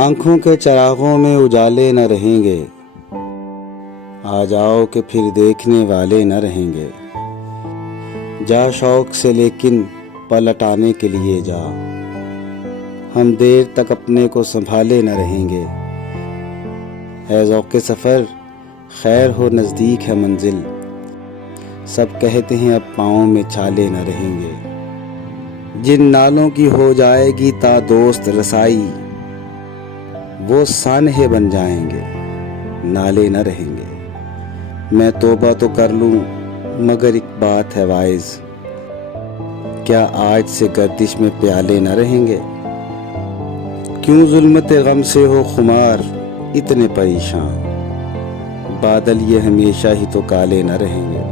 آنکھوں کے چراغوں میں اجالے نہ رہیں گے، آ جاؤ کہ پھر دیکھنے والے نہ رہیں گے۔ جا شوق سے لیکن پلٹ آنے کے لیے جا، ہم دیر تک اپنے کو سنبھالے نہ رہیں گے۔ اے ذوق سفر خیر ہو نزدیک ہے منزل، سب کہتے ہیں اب پاؤں میں چھالے نہ رہیں گے۔ جن نالوں کی ہو جائے گی تا دوست رسائی، وہ سانحے بن جائیں گے، نالے نہ رہیں گے۔ میں توبہ تو کر لوں مگر ایک بات ہے واعظ، کیا آج سے گردش میں پیالے نہ رہیں گے؟ کیوں ظلمت غم سے ہو خمار اتنے پریشان، بادل یہ ہمیشہ ہی تو کالے نہ رہیں گے۔